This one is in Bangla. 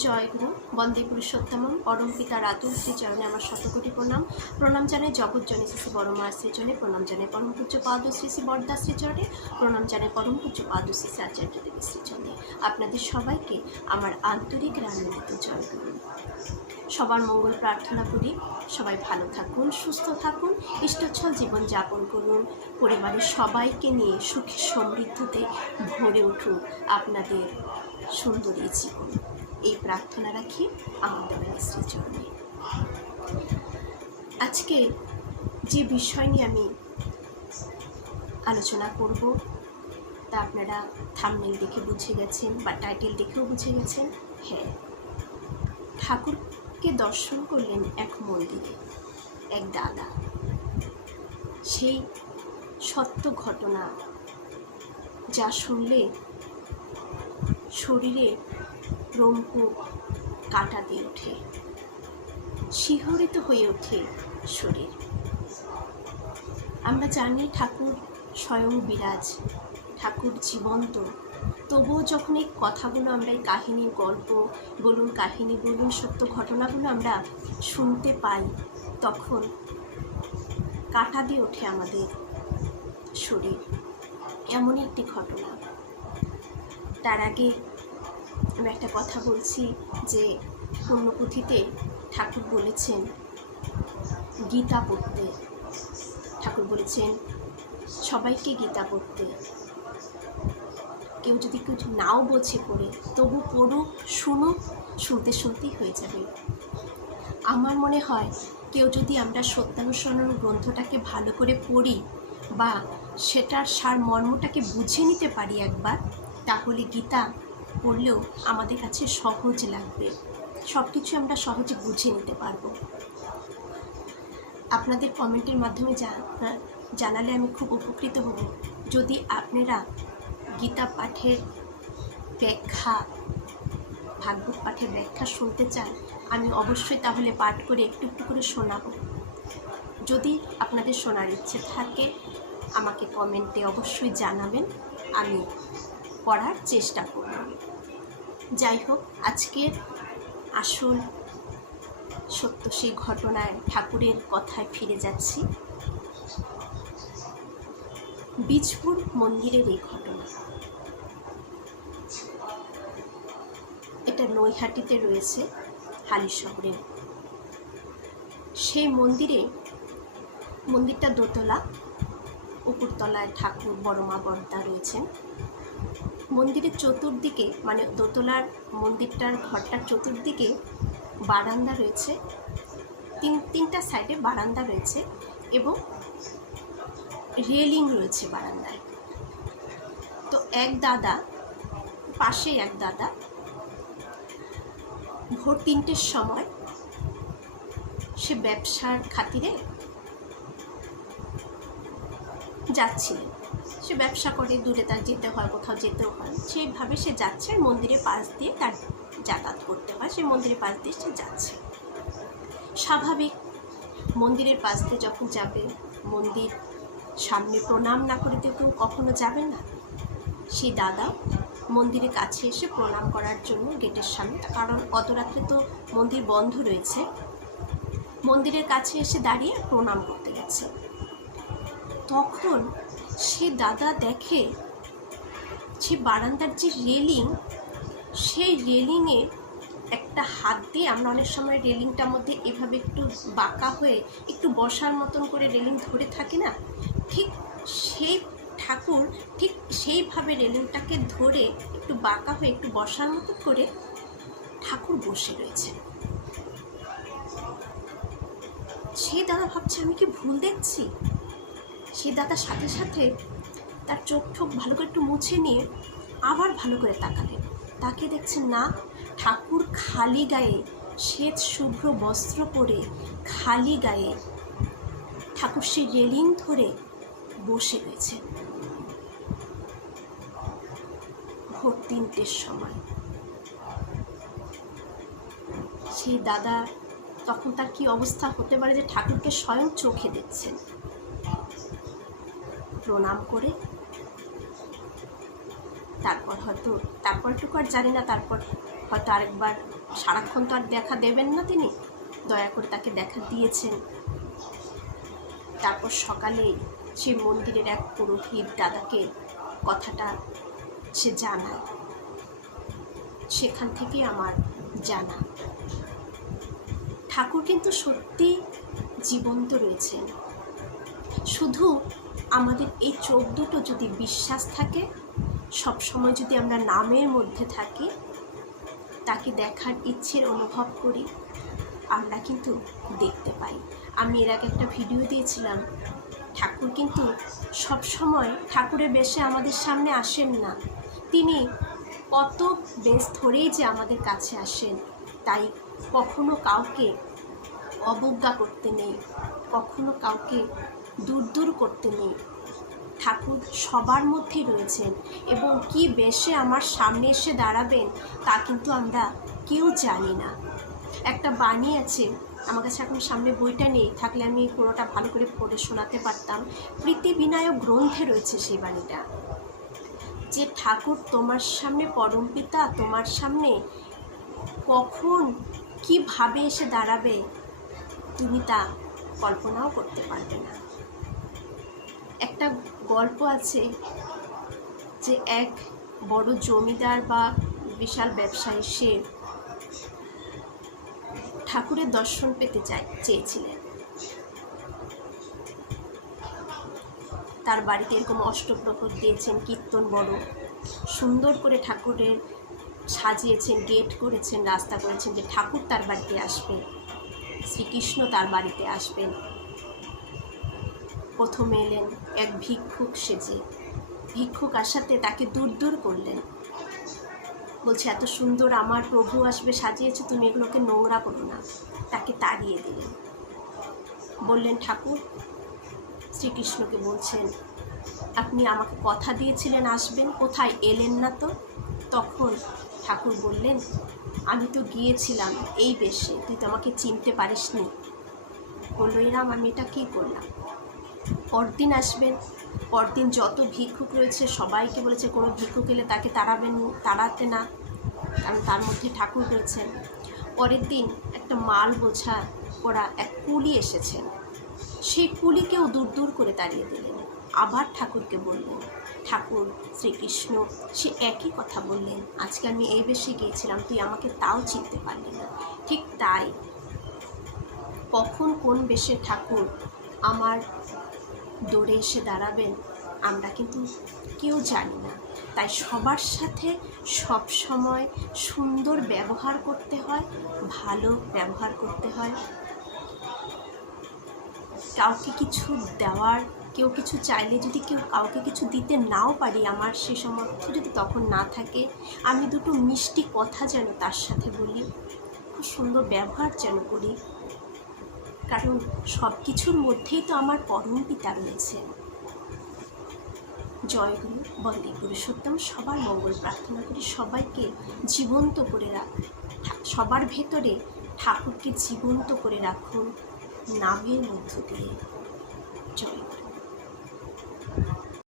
জয় গুরু বন্দে পুরুষোত্তমম পরম পিতার আতুল শ্রীচরণে আমার শতকোটি প্রণাম। প্রণাম জানাই জগৎজনী শ্রী বড় মার শ্রীচরণে, প্রণাম জানাই পরম পূজ্য পাদ শ্রী শ্রী বরদা শ্রীচরণে, প্রণাম জানাই পরম পূজ্য পাদ শ্রী শ্রী আচার্য দেবী শ্রীচরণে। আপনাদের সবাইকে আমার আন্তরিক আনন্দিত জয় গুরু। সবার মঙ্গল প্রার্থনা করি। সবাই ভালো থাকুন, সুস্থ থাকুন, ইষ্টচ্ছল জীবন যাপন করুন, পরিবারের সবাইকে নিয়ে সুখী সমৃদ্ধিতে ভরে উঠুন আপনাদের সুন্দরী জীবন। এই প্রার্থনা রাখি আমাদের শ্রীচরণে। আজকে যে বিষয় নিয়ে আমি আলোচনা করব তা আপনারা থাম্বনেল দেখে বুঝে গেছেন বা টাইটেল দেখেও বুঝে গেছেন। হ্যাঁ, ঠাকুরকে দর্শন করলেন এক মন্দিরে এক দাদা। সেই সত্য ঘটনা যা শুনলে শরীরে রোমকূপ কাঁটা দিয়ে ওঠে, শিহরিত হয়ে ওঠে শরীর। আমরা জানি ঠাকুর স্বয়ং বিরাজ, ঠাকুর জীবন্ত। তবুও যখন এই কথাগুলো আমরা, এই কাহিনী, গল্প বলুন, কাহিনী বলুন, সত্য ঘটনাগুলো আমরা শুনতে পাই, তখন কাঁটা দিয়ে ওঠে আমাদের শরীর। এমনই একটি ঘটনা। তার আগে আমি একটা কথা বলছি যে পুণ্যপুঁথিতে ঠাকুর বলেছেন গীতা পড়তে। ঠাকুর বলেছেন সবাইকে গীতা পড়তে। কেউ যদি কিছু নাও বোঝে পড়ে, তবু পড়ুক, শুনুক, শুনতে শুনতেই হয়ে যাবে। আমার মনে হয় কেউ যদি আমরা সত্যানুসরণ গ্রন্থটাকে ভালো করে পড়ি বা সেটার সার মর্মটাকে বুঝে নিতে পারি একবার, তাহলে গীতা পড়লেও আমাদের কাছে সহজ লাগবে, সব কিছু আমরা সহজে বুঝে নিতে পারবো। আপনাদের কমেন্টের মাধ্যমে জানালে আমি খুব উপকৃত হব। যদি আপনারা গীতা পাঠের ব্যাখ্যা, ভাগবত পাঠের ব্যাখ্যা শুনতে চান, আমি অবশ্যই তাহলে পাঠ করে একটু একটু করে শোনাবো। যদি আপনাদের শোনার ইচ্ছে থাকে আমাকে কমেন্টে অবশ্যই জানাবেন, আমি পড়ার চেষ্টা করব। যাই হোক, আজকের আসল সত্য সেই ঘটনায়, ঠাকুরের কথায় ফিরে যাচ্ছি। বীজপুর মন্দিরের এই ঘটনা। এটা নৈহাটিতে রয়েছে, হালিশহরে। সেই মন্দিরটা দোতলা, উপরতলায় ঠাকুর বড়মা বড়দা রয়েছেন। মন্দিরের চতুর্দিকে, মানে দোতলার মন্দিরটার ঘরটার চতুর্দিকে বারান্দা রয়েছে, তিনটা সাইডে বারান্দা রয়েছে এবং রেলিং রয়েছে বারান্দায়। তো এক দাদা, পাশেই এক দাদা, ভোর 3টের সময় সে ব্যবসার খাতিরে যাচ্ছিলেন। সে ব্যবসা করে, দূরে তার যেতে হয়, কোথাও যেতেও হয়, সেইভাবে সে যাচ্ছে। মন্দিরের পাশ দিয়ে তার যাতায়াত করতে হয়, সে মন্দিরের পাশ দিয়ে সে যাচ্ছে। স্বাভাবিক, মন্দিরের পাশ দিয়ে যখন যাবে, মন্দির সামনে প্রণাম না করে তো কেউ কখনো যাবে না। সেই দাদা মন্দিরের কাছে এসে প্রণাম করার জন্য গেটের সামনে, কারণ অত রাত্রে তো মন্দির বন্ধ রয়েছে, মন্দিরের কাছে এসে দাঁড়িয়ে প্রণাম করতে গেছে। তখন সে দাদা দেখে সে বারান্দার যে রেলিং, সেই রেলিংয়ে একটা হাত দিয়ে, আমরা অনেক সময় রেলিংটার মধ্যে এভাবে একটু বাঁকা হয়ে একটু বসার মতন করে রেলিং ধরে থাকি না, ঠিক সেই ঠাকুর ঠিক সেইভাবে রেলিংটাকে ধরে একটু বাঁকা হয়ে একটু বসার মতো করে ঠাকুর বসে রয়েছে। সেই দাদা ভাবছে আমি কি ভুল দেখছি। সেই দাদার সাথে সাথে তার চোখ ভালো করে একটু মুছে নিয়ে আবার ভালো করে তাকালেন। তাকে দেখছেন না, ঠাকুর খালি গায়ে, শ্বেত শুভ্র বস্ত্র পরে খালি গায়ে ঠাকুর সেই রেলিং ধরে বসে রয়েছে। ভোর 3টের সময় সেই দাদা, তখন তার কি অবস্থা হতে পারে যে ঠাকুরকে স্বয়ং চোখে দেখছেন। প্রণাম করে তারপর হয়তো, তারপরটুকু আর জানি না, তারপর হয়তো আরেকবার, সারাক্ষণ তো আর দেখা দেবেন না তিনি, দয়া করে তাকে দেখা দিয়েছেন। তারপর সকালে সেই মন্দিরের এক পুরোহিত দাদাকে কথাটা সে জানায়, সেখান থেকে আমার জানা ঠাকুর কিন্তু সত্যি জীবন্ত রয়েছেন। শুধু আমাদের এই চোখ দুটো যদি বিশ্বাস থাকে, সবসময় যদি আমরা নামের মধ্যে থাকি, তাকে দেখার ইচ্ছের অনুভব করি, আমরা কিন্তু দেখতে পাই। আমি এর আগে একটা ভিডিও দিয়েছিলাম, ঠাকুর কিন্তু সবসময় ঠাকুরের বেশে আমাদের সামনে আসেন না, তিনি কত বেশ ধরেই যে আমাদের কাছে আসেন। তাই কখনো কাউকে অবজ্ঞা করতে নেই, কখনো কাউকে দূর দূর করতে নেই। ঠাকুর সবার মধ্যেই রয়েছেন এবং কি বেশে আমার সামনে এসে দাঁড়াবেন তা কিন্তু আমরা কেউ জানি না। একটা বাণী আছে, আমার কাছে এখন সামনে বইটা নেই, থাকলে আমি পুরোটা ভালো করে পড়ে শোনাতে পারতাম। প্রীতি বিনায়ক গ্রন্থে রয়েছে সেই বাণীটা, যে ঠাকুর তোমার সামনে পরমপিতা তোমার সামনে কখন কিভাবে এসে দাঁড়াবে তুমি তা কল্পনাও করতে পারবে না। একটা গল্প আছে যে এক বড় জমিদার বা বিশাল ব্যবসায়ী, সে ঠাকুরের দর্শন পেতে চেয়েছিলেন। তার বাড়িতে এরকম অষ্টপ্রহর দিয়েছেন, কীর্তন বড় সুন্দর করে ঠাকুরের সাজিয়েছেন, গেট করেছেন, রাস্তা করেছেন যে ঠাকুর তার বাড়িতে আসবে, শ্রীকৃষ্ণ তার বাড়িতে আসবেন। প্রথমে এলেন এক ভিক্ষুক সেজে, ভিক্ষুক আসাতে তাকে দূর দূর করলেন, বলছে এত সুন্দর আমার প্রভু আসবে সাজিয়েছে, তুমি এগুলোকে নোংরা করো না। তাকে তাড়িয়ে দিলেন। বললেন ঠাকুর শ্রীকৃষ্ণকে বলছেন, আপনি আমাকে কথা দিয়েছিলেন আসবেন, কোথায় এলেন না তো? তখন ঠাকুর বললেন, আমি তো গিয়েছিলাম এই বেশে, তুই তো আমাকে চিনতে পারিসনি। বলল, এরাম আমি এটা কী করলাম? পরদিন আসবেন, পরদিন যত ভিক্ষুক রয়েছে সবাইকে বলেছে কোনো ভিক্ষুক এলে তাকে তাড়াতে না, কারণ তার মধ্যে ঠাকুর রয়েছেন। পরের দিন একটা মাল বোঝা ওরা এক কুলি এসেছেন, সেই কুলিকেও দূর দূর করে তাড়িয়ে দিলেন। আবার ঠাকুরকে বললেন, ঠাকুর শ্রীকৃষ্ণ সে একই কথা বললেন, আজকে আমি এই বেশে গিয়েছিলাম, তুই আমাকে তাও চিনতে পারলি না। ঠিক তাই, কখন কোন বেশে ঠাকুর আমার দৌড়ে এসে দাঁড়াবেন আমরা কিন্তু কেউ জানি না। তাই সবার সাথে সব সময় সুন্দর ব্যবহার করতে হয়, ভালো ব্যবহার করতে হয়। কাউকে কিছু দেওয়ার, কেউ কিছু চাইলে যদি কাউকে কিছু দিতে নাও পারি, আমার সে সামর্থ্য যদি তখন না থাকে, আমি দুটো মিষ্টি কথা যেন তার সাথে বলি, খুব সুন্দর ব্যবহার যেন করি, কারণ সব কিছুর মধ্যেই তো আমার পরম পিতা রয়েছে। জয় গুরু, বন্দে পুরুষোত্তম। সবার মঙ্গল প্রার্থনা করি, সবাইকে জীবন্ত করে সবার ভেতরে ঠাকুরকে জীবন্ত করে রাখুন নামের মধ্য দিয়ে। জয় গুরু।